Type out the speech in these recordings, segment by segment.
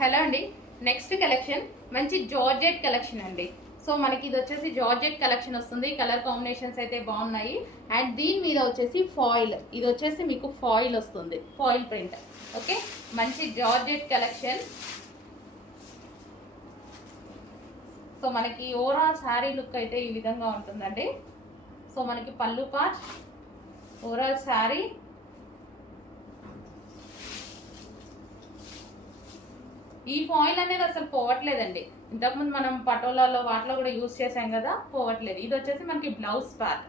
Hello అండి. Next collection మంచి georgette collection అండి. సో మనకి ఇది వచ్చేసి జార్జెట్ కలెక్షన్ వస్తుంది. కలర్ కాంబినేషన్స్ అయితే బాగున్నాయి. అండ్ దీని మీద వచ్చేసి ఫాయిల్, ఇది వచ్చేసి మీకు ఫాయిల్ వస్తుంది, ఫాయిల్ ప్రింట్. ఓకే, మంచి జార్జెట్ కలెక్షన్. సో మనకి ఓవరాల్ శారీ లుక్ అయితే ఈ విధంగా ఉంటుందండి. సో మనకి పళ్ళు పార్ట్, ఓవరాల్ శారీ. ఈ ఫాయిల్ అనేది అసలు పోవట్లేదండి. ఇంతకుముందు మనం పటోలాలో వాటిలో కూడా యూజ్ చేసాం కదా, పోవట్లేదు. ఇది వచ్చేసి మనకి బ్లౌజ్ పార్ట్.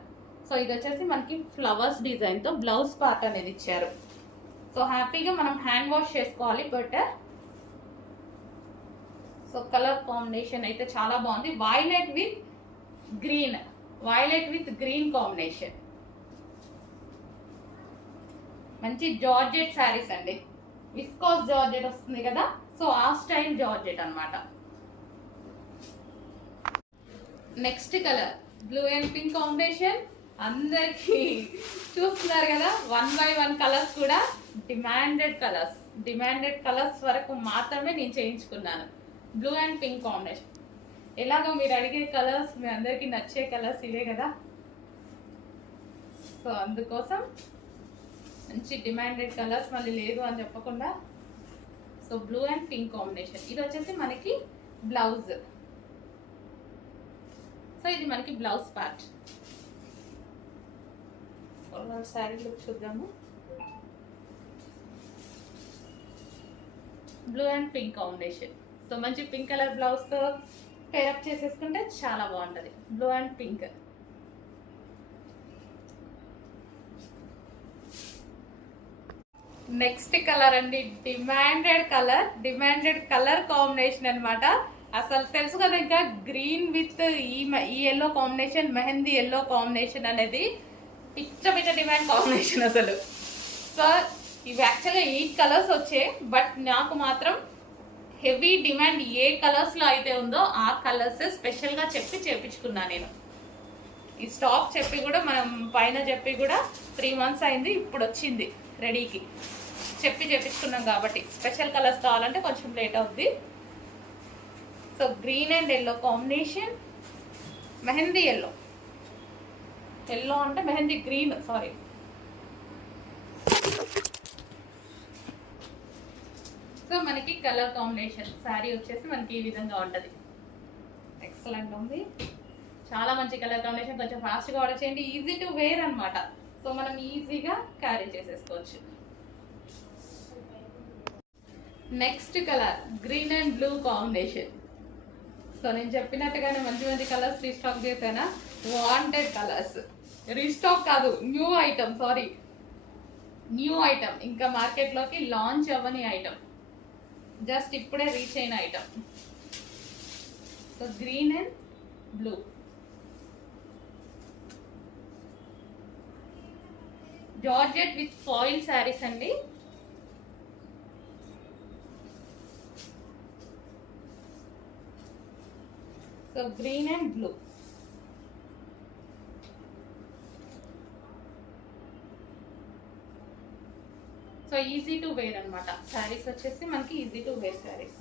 సో ఇది వచ్చేసి మనకి ఫ్లవర్స్ డిజైన్ తో బ్లౌజ్ పార్ట్ అనేది ఇచ్చారు. సో హ్యాపీగా మనం హ్యాండ్ వాష్ చేసుకోవాలి బెటర్. సో కలర్ కాంబినేషన్ అయితే చాలా బాగుంది. Violet with green, violet with green combination. మంచి జార్జెట్ శారీస్ అండి. విస్కోస్ జార్జెట్ వస్తుంది కదా, సో ఆ స్టైల్ జార్జెట్ అన్నమాట. Next colour blue and pink combination. అందరికి చూస్తున్నారు కదా, 1 by 1 కలర్స్ కూడా డిమాండెడ్ కలర్స్. డిమాండెడ్ కలర్స్ వరకు మాత్రమే నేను చేయించుకున్నాను. Blue and pink combination. ఎలాగో మీరు అడిగే కలర్స్, మీ అందరికి నచ్చే కలర్స్ ఇవే కదా, సో అందుకోసం మంచి డిమాండెడ్ కలర్స్ మళ్ళీ లేదు అని చెప్పకుండా. So blue and pink combination. ఇది వచ్చేసి మనకి బ్లౌజ్. సో ఇది మనకి బ్లౌజ్ పార్ట్. శారీ లుక్ చూద్దాము. Blue and pink combination. So మంచి పింక్ కలర్ బ్లౌజ్ తో పేరప్ చేసేసుకుంటే చాలా బాగుంటది. Blue and pink. Next colour అండి, డిమాండెడ్ కలర్ కాంబినేషన్ అన్నమాట. అసలు తెలుసు కదా, ఇంకా గ్రీన్ విత్ ఈ yellow combination, mehndi yellow combination అనేది పిచ్చ డిమాండ్ కాంబినేషన్ అసలు. సో ఇవి యాక్చువల్గా 8 కలర్స్ వచ్చాయి, బట్ నాకు మాత్రం హెవీ డిమాండ్ ఏ కలర్స్ లో అయితే ఉందో ఆ కలర్స్ స్పెషల్ గా చెప్పి చేపించుకున్నాను నేను. ఈ స్టాక్ చెప్పి కూడా, మనం పైన చెప్పి కూడా 3 months అయింది, ఇప్పుడు వచ్చింది రెడీకి. చెప్పి చేపించుకున్నాం కాబట్టి స్పెషల్ కలర్స్ కావాలంటే కొంచెం లేట్ అవుద్ది. So green and yellow combination, mehndi yellow. Yellow అంటే మెహందీ గ్రీన్, సారీ. సో మనకి కలర్ కాంబినేషన్ శారీ వచ్చేసి మనకి ఈ విధంగా ఉంటుంది. ఎక్సలెంట్ ఉంది, చాలా మంచి కలర్ కాంబినేషన్. కొంచెం ఫాస్ట్గా ఆర్డర్ చేయండి. ఈజీ టు వేర్ అనమాట. సో మనం ఈజీగా క్యారీ చేసేసుకోవచ్చు. Next colour green and blue combination. So నేను చెప్పినట్టుగానే మంచి కలర్స్ రీస్టాక్ చేశానా. వాంటెడ్ కలర్స్, రీస్టాక్ కాదు, new item, sorry, new item. ఇంకా మార్కెట్లోకి లాంచ్ అవ్వని ఐటమ్, జస్ట్ ఇప్పుడే రీచ్ అయిన item. So green and blue. Georgette with foil saris అండి. So green and blue. So easy to wear అనమాట. శారీస్ వచ్చేసి మనకి ఈజీ టు వేర్ శారీస్.